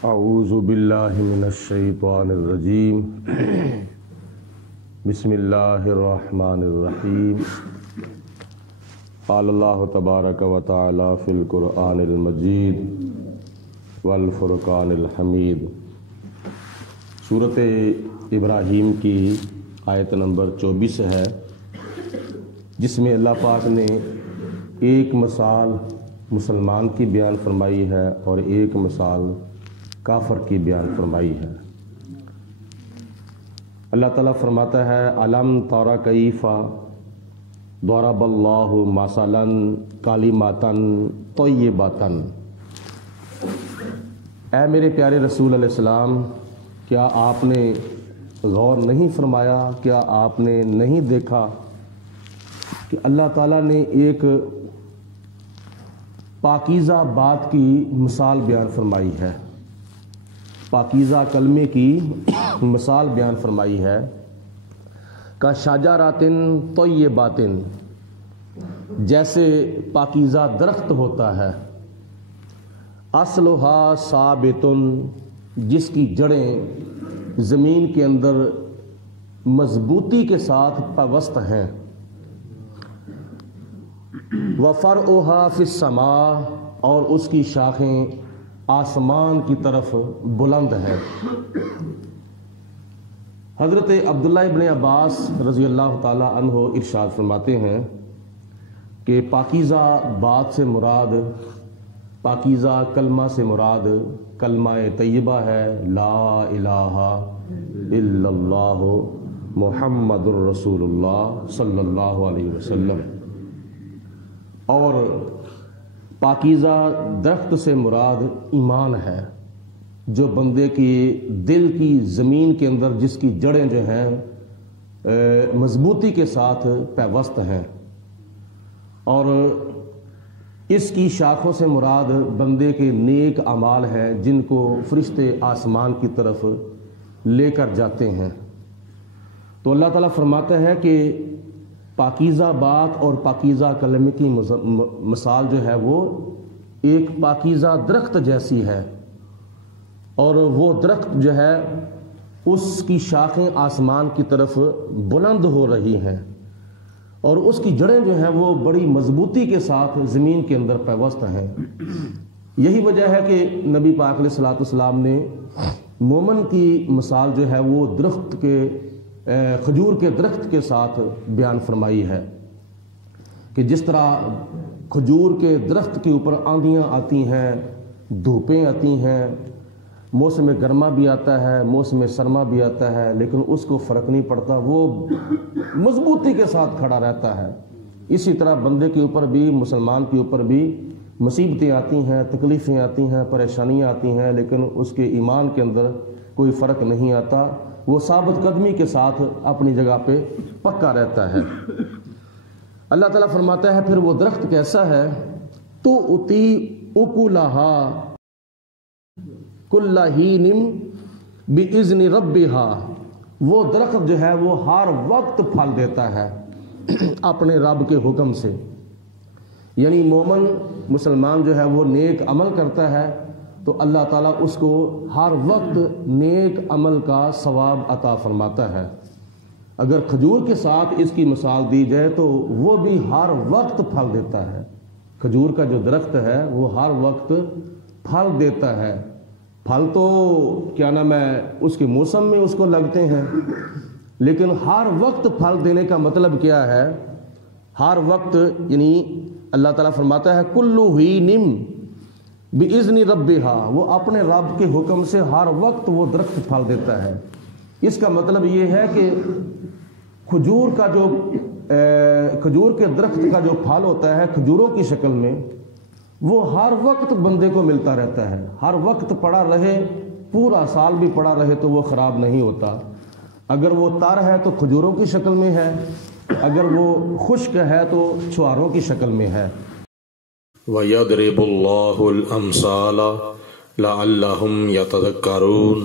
اعوذ باللہ من الشیطان الرجیم بسم اللہ الرحمن الرحیم قال اللہ تبارک و تعالی فی القرآن المجید والفرقان الحمید۔ سورۃ ابراہیم کی آیت نمبر 24 ہے، جس میں اللہ پاک نے ایک مثال مسلمان کی بیان فرمائی ہے اور ایک مثال کافر کی بیان فرمائی ہے۔ اللہ تعالیٰ فرماتا ہے الم تر کیف ضرب اللہ مثلا کلمۃ طیبۃ۔ اے میرے پیارے رسول علیہ السلام، کیا آپ نے غور نہیں فرمایا، کیا آپ نے نہیں دیکھا کہ اللہ تعالیٰ نے ایک پاکیزہ بات کی مثال بیان فرمائی ہے، پاکیزہ کلمے کی مثال بیان فرمائی ہے کا شجرۃ طیبۃ، جیسے پاکیزہ درخت ہوتا ہے، اصلھا ثابت، جس کی جڑیں زمین کے اندر مضبوطی کے ساتھ پیوست ہیں، وفرعھا فی السماء، اور اس کی شاخیں آسمان کی طرف بلند ہے۔ حضرت عبداللہ ابن عباس رضی اللہ تعالی عنہ ارشاد فرماتے ہیں کہ پاکیزہ بات سے مراد، پاکیزہ کلمہ سے مراد کلمہ طیبہ ہے، لا الہ الا اللہ محمد الرسول اللہ صلی اللہ علیہ وسلم، اور پاکیزہ درخت سے مراد ایمان ہے، جو بندے کی دل کی زمین کے اندر جس کی جڑیں جو ہیں مضبوطی کے ساتھ پیوست ہیں، اور اس کی شاخوں سے مراد بندے کے نیک اعمال ہیں جن کو فرشتے آسمان کی طرف لے کر جاتے ہیں۔ تو اللہ تعالیٰ فرماتا ہے کہ پاکیزہ بات اور پاکیزہ کلمے کی مثال جو ہے وہ ایک پاکیزہ درخت جیسی ہے، اور وہ درخت جو ہے اس کی شاخیں آسمان کی طرف بلند ہو رہی ہیں، اور اس کی جڑیں جو ہیں وہ بڑی مضبوطی کے ساتھ زمین کے اندر پیوست ہیں۔ یہی وجہ ہے کہ نبی پاک علیہ الصلوۃ والسلام نے مومن کی مثال جو ہے وہ درخت کے کھجور کے درخت کے ساتھ بیان فرمائی ہے، کہ جس طرح کھجور کے درخت کے اوپر آندھیاں آتی ہیں، دھوپیں آتی ہیں، موسم گرما بھی آتا ہے، موسم سرما بھی آتا ہے، لیکن اس کو فرق نہیں پڑتا، وہ مضبوطی کے ساتھ کھڑا رہتا ہے۔ اسی طرح بندے کے اوپر بھی، مسلمان کے اوپر بھی مصیبتیں آتی ہیں، تکلیفیں آتی ہیں، پریشانیاں آتی ہیں، لیکن اس کے ایمان کے اندر کوئی فرق نہیں آتا، وہ ثابت قدمی کے ساتھ اپنی جگہ پہ پکا رہتا ہے۔ اللہ تعالیٰ فرماتا ہے پھر وہ درخت کیسا ہے، تؤتی اکلھا کل حین باذن ربھا، وہ درخت جو ہے وہ ہر وقت پھل دیتا ہے اپنے رب کے حکم سے۔ یعنی مومن مسلمان جو ہے وہ نیک عمل کرتا ہے تو اللہ تعالیٰ اس کو ہر وقت نیک عمل کا ثواب عطا فرماتا ہے۔ اگر کھجور کے ساتھ اس کی مثال دی جائے تو وہ بھی ہر وقت پھل دیتا ہے۔ کھجور کا جو درخت ہے وہ ہر وقت پھل دیتا ہے۔ پھل تو کیا نام ہے اس کے موسم میں اس کو لگتے ہیں، لیکن ہر وقت پھل دینے کا مطلب کیا ہے؟ ہر وقت یعنی اللہ تعالیٰ فرماتا ہے کل حین باذن ربھا، وہ اپنے رب کے حکم سے ہر وقت وہ درخت پھل دیتا ہے۔ اس کا مطلب یہ ہے کہ کھجور کے درخت کا جو پھل ہوتا ہے کھجوروں کی شکل میں، وہ ہر وقت بندے کو ملتا رہتا ہے، ہر وقت پڑا رہے، پورا سال بھی پڑا رہے تو وہ خراب نہیں ہوتا۔ اگر وہ تر ہے تو کھجوروں کی شکل میں ہے، اگر وہ خشک ہے تو چھواروں کی شکل میں ہے۔ وَيَضْرِبُ اللَّهُ الْأَمْثَالَ لَعَلَّهُمْ يَتَذَكَّرُونَ۔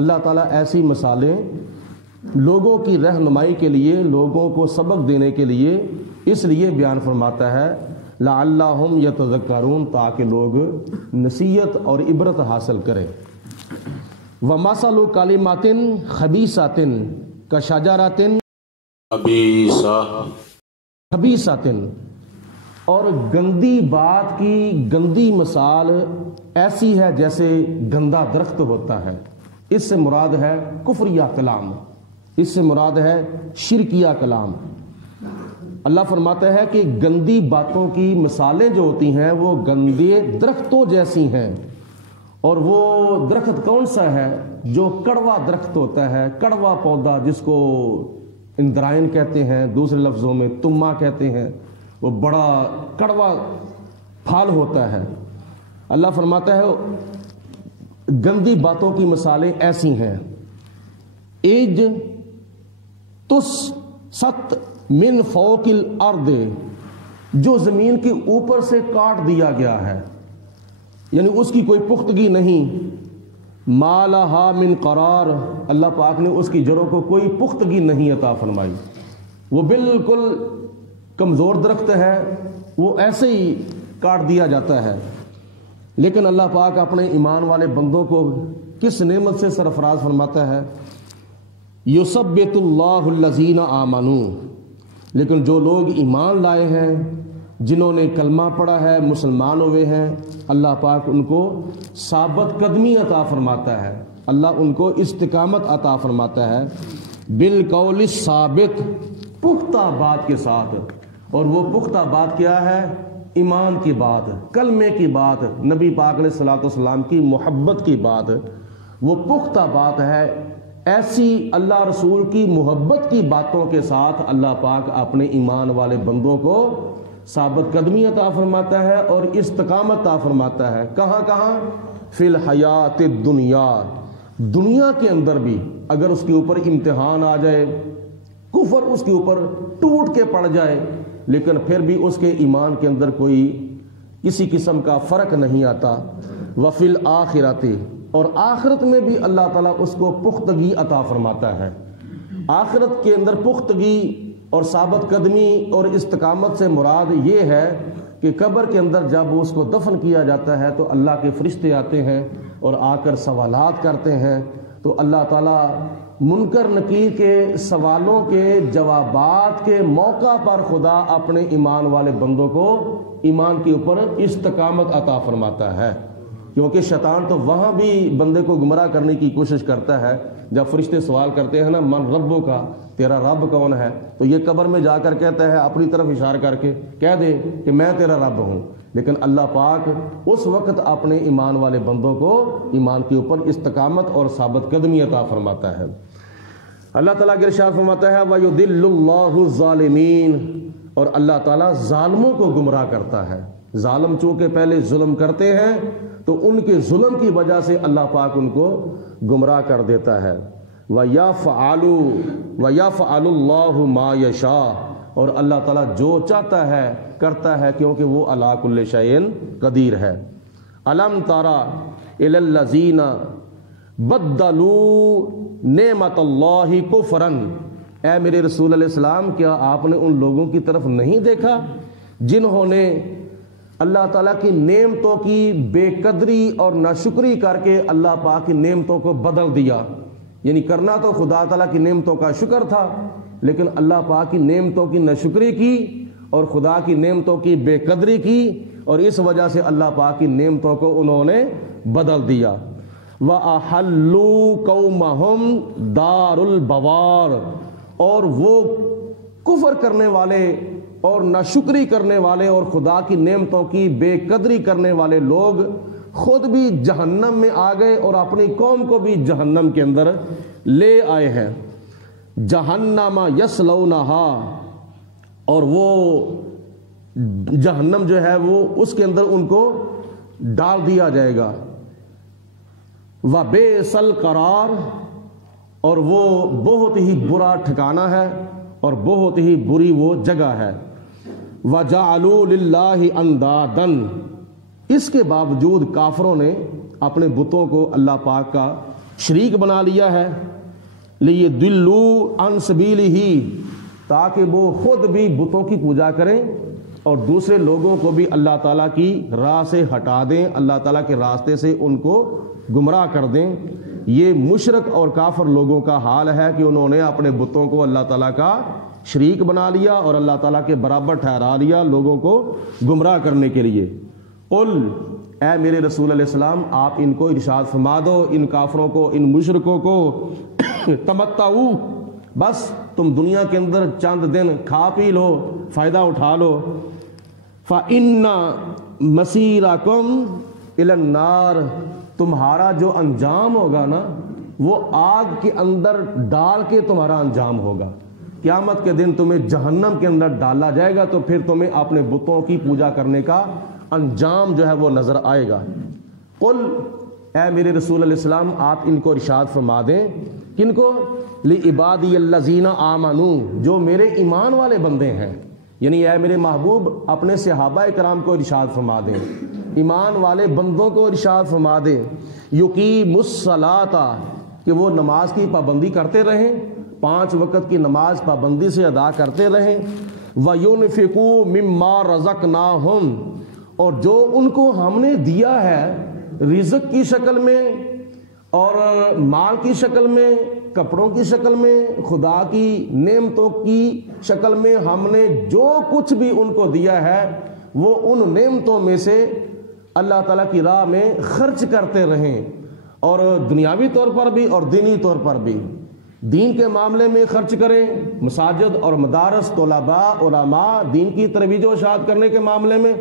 اللہ تعالیٰ ایسی مثالیں لوگوں کی رہنمائی کے لیے، لوگوں کو سبق دینے کے لیے اس لیے بیان فرماتا ہے لعلہم یتذکرون، تاکہ لوگ نصیحت اور عبرت حاصل کریں۔ ومثل کلمۃ خبیثۃ کشجرۃ خبیثۃ، اور گندی بات کی گندی مثال ایسی ہے جیسے گندا درخت ہوتا ہے۔ اس سے مراد ہے کفریہ کلام، اس سے مراد ہے شرکیہ کلام۔ اللہ فرماتا ہے کہ گندی باتوں کی مثالیں جو ہوتی ہیں وہ گندے درختوں جیسی ہیں۔ اور وہ درخت کون سا ہے؟ جو کڑوا درخت ہوتا ہے، کڑوا پودا، جس کو اندرائن کہتے ہیں، دوسرے لفظوں میں تما کہتے ہیں، وہ بڑا کڑوا پھال ہوتا ہے۔ اللہ فرماتا ہے گندی باتوں کی مثالیں ایسی ہیں، ایج تس ست من فوق الارض، جو زمین کے اوپر سے کاٹ دیا گیا ہے، یعنی اس کی کوئی پختگی نہیں۔ ما لہا من قرار، اللہ پاک نے اس کی جڑوں کو کوئی پختگی نہیں عطا فرمائی، وہ بالکل کمزور درخت ہے، وہ ایسے ہی کاٹ دیا جاتا ہے۔ لیکن اللہ پاک اپنے ایمان والے بندوں کو کس نعمت سے سرفراز فرماتا ہے؟ یثبت اللہ الذین آمنوا، لیکن جو لوگ ایمان لائے ہیں، جنہوں نے کلمہ پڑھا ہے، مسلمان ہوئے ہیں، اللہ پاک ان کو ثابت قدمی عطا فرماتا ہے، اللہ ان کو استقامت عطا فرماتا ہے، بالقول الثابت، پختہ بات کے ساتھ۔ اور وہ پختہ بات کیا ہے؟ ایمان کی بات، کلمے کی بات، نبی پاک علیہ الصلوۃ والسلام کی محبت کی بات، وہ پختہ بات ہے۔ ایسی اللہ رسول کی محبت کی باتوں کے ساتھ اللہ پاک اپنے ایمان والے بندوں کو ثابت قدمی عطا فرماتا ہے اور استقامت عطا فرماتا ہے۔ کہاں کہاں؟ فی الحیات الدنیا، دنیا کے اندر بھی اگر اس کے اوپر امتحان آ جائے، کفر اس کے اوپر ٹوٹ کے پڑ جائے، لیکن پھر بھی اس کے ایمان کے اندر کوئی کسی قسم کا فرق نہیں آتا۔ وفی الآخرۃ، اور آخرت میں بھی اللہ تعالیٰ اس کو پختگی عطا فرماتا ہے۔ آخرت کے اندر پختگی اور ثابت قدمی اور استقامت سے مراد یہ ہے کہ قبر کے اندر جب اس کو دفن کیا جاتا ہے تو اللہ کے فرشتے آتے ہیں اور آ کر سوالات کرتے ہیں، تو اللہ تعالیٰ منکر نکیر کے سوالوں کے جوابات کے موقع پر خدا اپنے ایمان والے بندوں کو ایمان کے اوپر استقامت عطا فرماتا ہے، کیونکہ شیطان تو وہاں بھی بندے کو گمراہ کرنے کی کوشش کرتا ہے۔ جب فرشتے سوال کرتے ہیں نا، من ربو کا، تیرا رب کون ہے، تو یہ قبر میں جا کر کہتا ہے، اپنی طرف اشارہ کر کے کہہ دے کہ میں تیرا رب ہوں۔ لیکن اللہ پاک اس وقت اپنے ایمان والے بندوں کو ایمان کے اوپر استقامت اور ثابت قدمی عطا فرماتا ہے۔ اللہ تعالیٰ کے ارشاد فرماتا ہے وَيُضِلُّ اللَّهُ الظَّالِمِينَ، اور اللہ تعالیٰ ظالموں کو گمراہ کرتا ہے۔ ظالم چونکہ پہلے ظلم کرتے ہیں تو ان کے ظلم کی وجہ سے اللہ پاک ان کو گمراہ کر دیتا ہے۔ وَيَفْعَلُ اللَّهُ مَا يَشَاءُ، اور اللہ تعالیٰ جو چاہتا ہے کرتا ہے، کیونکہ وہ عَلَىٰ كُلِّ شَيْءٍ قدیر ہے۔ أَلَمْ تَرَ إِلَى الَّذِينَ بَدَّلُوا نعمت اللہ کفرن، اے میرے رسول علیہ السلام، کیا آپ نے ان لوگوں کی طرف نہیں دیکھا جنہوں نے اللہ تعالیٰ کی نعمتوں کی بے قدری اور ناشکری کر کے اللہ پاک کی نعمتوں کو بدل دیا؟ یعنی کرنا تو خدا تعالیٰ کی نعمتوں کا شکر تھا، لیکن اللہ پاک کی نعمتوں کی ناشکری کی اور خدا کی نعمتوں کی بے قدری کی، اور اس وجہ سے اللہ پاک کی نعمتوں کو انہوں نے بدل دیا۔ وَأَحَلُّوا قَوْمَهُمْ دَارُ الْبَوَارِ، اور وہ کفر کرنے والے اور ناشکری کرنے والے اور خدا کی نعمتوں کی بے قدری کرنے والے لوگ خود بھی جہنم میں آ گئے اور اپنی قوم کو بھی جہنم کے اندر لے آئے ہیں۔ جہنم یصلونہا، اور وہ جہنم جو ہے وہ اس کے اندر ان کو ڈال دیا جائے گا۔ وَبِئْسَ الْقَرَارُ، اور وہ بہت ہی برا ٹھکانہ ہے اور بہت ہی بری وہ جگہ ہے۔ وَجَعَلُوا لِلَّهِ أَنْدَادًا، اس کے باوجود کافروں نے اپنے بتوں کو اللہ پاک کا شریک بنا لیا ہے۔ لِيَضِلُّوا عَنْ سَبِيلِهِ، تاکہ وہ خود بھی بتوں کی پوجا کریں اور دوسرے لوگوں کو بھی اللہ تعالیٰ کی راہ سے ہٹا دیں، اللہ تعالیٰ کے راستے سے ان کو گمراہ کر دیں۔ یہ مشرک اور کافر لوگوں کا حال ہے کہ انہوں نے اپنے بتوں کو اللہ تعالیٰ کا شریک بنا لیا اور اللہ تعالیٰ کے برابر ٹھہرا لیا لوگوں کو گمراہ کرنے کے لیے۔ قل، اے میرے رسول علیہ السلام آپ ان کو ارشاد فرما دو، ان کافروں کو، ان مشرکوں کو، تمتعوا، بس تم دنیا کے اندر چند دن کھا پی لو، فائدہ اٹھا لو۔ فَإِنَّ مَصِيرَكُمْ إِلَى النَّارِ، تمہارا جو انجام ہوگا نا وہ آگ کے اندر ڈال کے تمہارا انجام ہوگا۔ قیامت کے دن تمہیں جہنم کے اندر ڈالا جائے گا، تو پھر تمہیں اپنے بتوں کی پوجا کرنے کا انجام جو ہے وہ نظر آئے گا۔ قل، اے میرے رسول علیہ السلام آپ ان کو ارشاد فرما دیں، کن کو؟ لعبادی الذین آمنوا، جو میرے ایمان والے بندے ہیں، یعنی اے میرے محبوب اپنے صحابہ کرام کو ارشاد فرما دیں، ایمان والے بندوں کو ارشاد فرما دیں، یقیموا الصلاۃ، کہ وہ نماز کی پابندی کرتے رہیں، 5 وقت کی نماز پابندی سے ادا کرتے رہیں، وَيُنْفِقُوا مِمَّا رَزَقْنَاهُمْ، اور جو ان کو ہم نے دیا ہے رزق کی شکل میں اور مال کی شکل میں، کپڑوں کی شکل میں، خدا کی نعمتوں کی شکل میں، ہم نے جو کچھ بھی ان کو دیا ہے وہ ان نعمتوں میں سے اللہ تعالیٰ کی راہ میں خرچ کرتے رہیں، اور دنیاوی طور پر بھی اور دینی طور پر بھی۔ دین کے معاملے میں خرچ کریں، مساجد اور مدارس، طلباء، علماء، دین کی ترویج و اشاعت کرنے کے معاملے میں،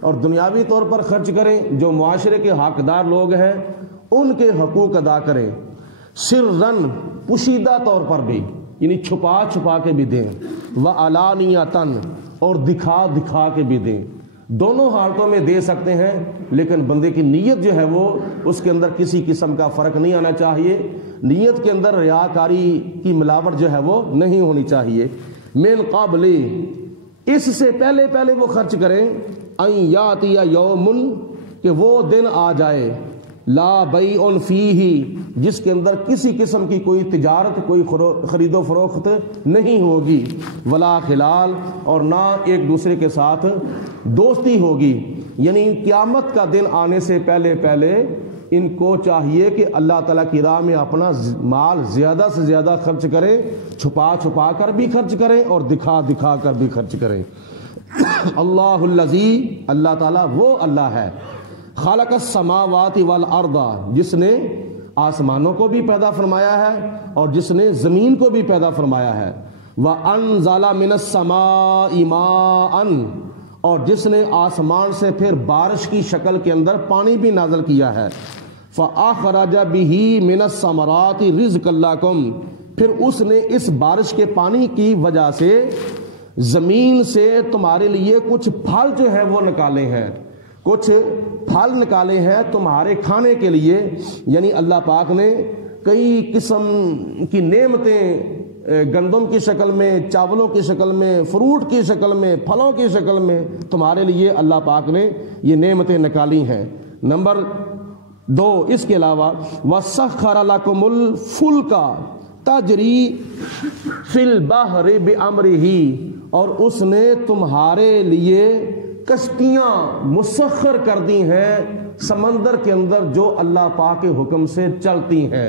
اور دنیاوی طور پر خرچ کریں، جو معاشرے کے حقدار لوگ ہیں ان کے حقوق ادا کریں، سرًا، پوشیدہ طور پر بھی، یعنی چھپا چھپا کے بھی دیں، وعلانیۃً، اور دکھا دکھا کے بھی دیں۔ دونوں حالتوں میں دے سکتے ہیں، لیکن بندے کی نیت جو ہے وہ اس کے اندر کسی قسم کا فرق نہیں آنا چاہیے، نیت کے اندر ریاکاری کی ملاوٹ جو ہے وہ نہیں ہونی چاہیے۔ من قبل، اس سے پہلے پہلے وہ خرچ کریں، ان یاتی یوم، کہ وہ دن آ جائے، لا بیع فیہ، جس کے اندر کسی قسم کی کوئی تجارت، کوئی خرید و فروخت نہیں ہوگی، ولا خلال، اور نہ ایک دوسرے کے ساتھ دوستی ہوگی۔ یعنی قیامت کا دن آنے سے پہلے پہلے ان کو چاہیے کہ اللہ تعالیٰ کی راہ میں اپنا مال زیادہ سے زیادہ خرچ کریں، چھپا چھپا کر بھی خرچ کریں اور دکھا دکھا کر بھی خرچ کریں۔ اللہ الذی، اللہ تعالیٰ وہ اللہ ہے، خالق السماوات والارض، جس نے آسمانوں کو بھی پیدا فرمایا ہے اور جس نے زمین کو بھی پیدا فرمایا ہے، وَأَنزَلَ مِنَ السَّمَاءِ مَاءً، اور جس نے آسمان سے پھر بارش کی شکل کے اندر پانی بھی نازل کیا ہے، فَأَخْرَجَ بِهِ مِنَ الثَّمَرَاتِ رِزْقًا لَكُمْ، پھر اس نے اس بارش کے پانی کی وجہ سے زمین سے تمہارے لیے کچھ پھل جو ہے وہ نکالے ہیں، کچھ پھل نکالے ہیں تمہارے کھانے کے لیے۔ یعنی اللہ پاک نے کئی قسم کی نعمتیں گندم کی شکل میں، چاولوں کی شکل میں، فروٹ کی شکل میں، پھلوں کی شکل میں تمہارے لیے اللہ پاک نے یہ نعمتیں نکالی ہیں۔ نمبر 2، اس کے علاوہ وَسَخَّرَ لَكُمُ الْفُلْكَ تَجْرِي فِي الْبَحْرِ بِأَمْرِهِ، اور اس نے تمہارے لیے کشتیاں مسخر کر دی ہیں سمندر کے اندر، جو اللہ پاک کے حکم سے چلتی ہیں۔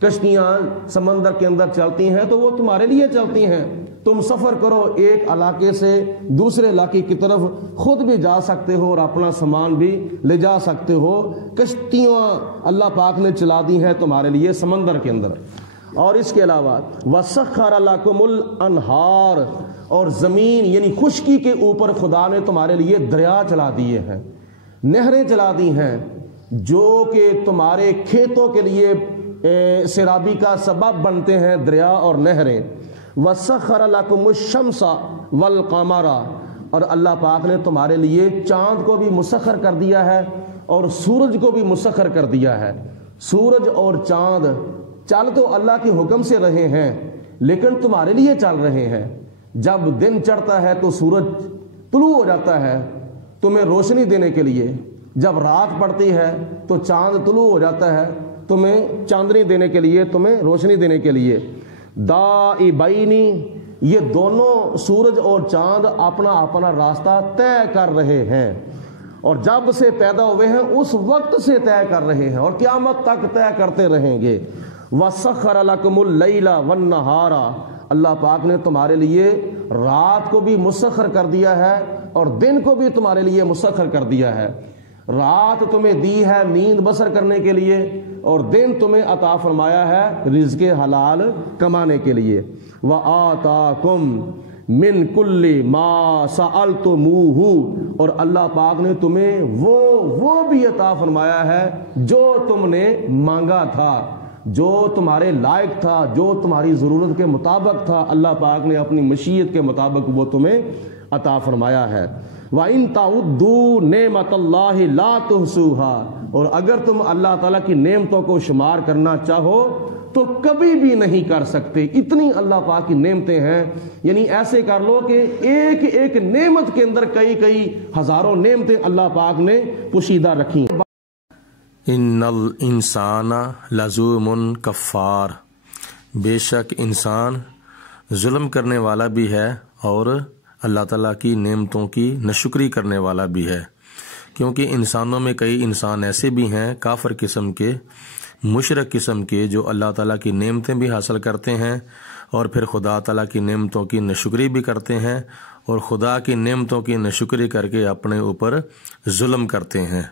کشتیاں سمندر کے اندر چلتی ہیں تو وہ تمہارے لیے چلتی ہیں، تم سفر کرو ایک علاقے سے دوسرے علاقے کی طرف، خود بھی جا سکتے ہو اور اپنا سامان بھی لے جا سکتے ہو۔ کشتیاں اللہ پاک نے چلا دی ہیں تمہارے لیے سمندر کے اندر۔ اور اس کے علاوہ وَسَخَّرَ لَكُمُ الْأَنْهَارَ، اور زمین یعنی خشکی کے اوپر خدا نے تمہارے لیے دریا چلا دیے ہیں، نہریں چلا دی ہیں، جو کہ تمہارے کھیتوں کے لیے سیرابی کا سبب بنتے ہیں، دریا اور نہریں۔ وَسَخَّرَ لَكُمُ الشَّمْسَ وَالْقَمَرَ، اور اللہ پاک نے تمہارے لیے چاند کو بھی مسخر کر دیا ہے اور سورج کو بھی مسخر کر دیا ہے۔ سورج اور چاند چل تو اللہ کے حکم سے رہے ہیں لیکن تمہارے لیے چل رہے ہیں۔ جب دن چڑھتا ہے تو سورج طلوع ہو جاتا ہے تمہیں روشنی دینے کے لیے، جب رات پڑتی ہے تو چاند طلوع ہو جاتا ہے تمہیں چاندنی دینے کے لیے، تمہیں روشنی دینے کے لیے۔ دائبین یہ دونوں سورج اور چاند اپنا اپنا راستہ طے کر رہے ہیں، اور جب سے پیدا ہوئے ہیں اس وقت سے طے کر رہے ہیں اور قیامت تک طے کرتے رہیں گے۔ وَسَخَّرَ لَكُمُ اللَّيْلَ وَالنَّهَارَ، اللہ پاک نے تمہارے لیے رات کو بھی مسخر کر دیا ہے اور دن کو بھی تمہارے لیے مسخر کر دیا ہے۔ رات تمہیں دی ہے نیند بسر کرنے کے لیے، اور دن تمہیں عطا فرمایا ہے رزق حلال کمانے کے لیے۔ وَآتَاكُم مِّن كُلِّ مَا سَأَلْتُمُوهُ، اور اللہ پاک نے تمہیں وہ بھی عطا فرمایا ہے جو تم نے مانگا تھا، جو تمہارے لائق تھا، جو تمہاری ضرورت کے مطابق تھا، اللہ پاک نے اپنی مشیت کے مطابق وہ تمہیں عطا فرمایا ہے۔ وَإِن تَعُدُّوا نِعْمَتَ اللَّهِ لَا تُحْصُوهَا، اور اگر تم اللہ تعالیٰ کی نعمتوں کو شمار کرنا چاہو تو کبھی بھی نہیں کر سکتے، اتنی اللہ پاک کی نعمتیں ہیں۔ یعنی ایسے کر لو کہ ایک ایک نعمت کے اندر کئی ہزاروں نعمتیں اللہ پاک نے پوشیدہ رکھی۔ ان الانسان لظلوم کفار، بے شک انسان ظلم کرنے والا بھی ہے اور اللہ تعالیٰ کی نعمتوں کی ناشکری کرنے والا بھی ہے، کیونکہ انسانوں میں کئی انسان ایسے بھی ہیں کافر قسم کے، مشرک قسم کے، جو اللہ تعالیٰ کی نعمتیں بھی حاصل کرتے ہیں اور پھر خدا تعالیٰ کی نعمتوں کی ناشکری بھی کرتے ہیں، اور خدا کی نعمتوں کی ناشکری کر کے اپنے اوپر ظلم کرتے ہیں۔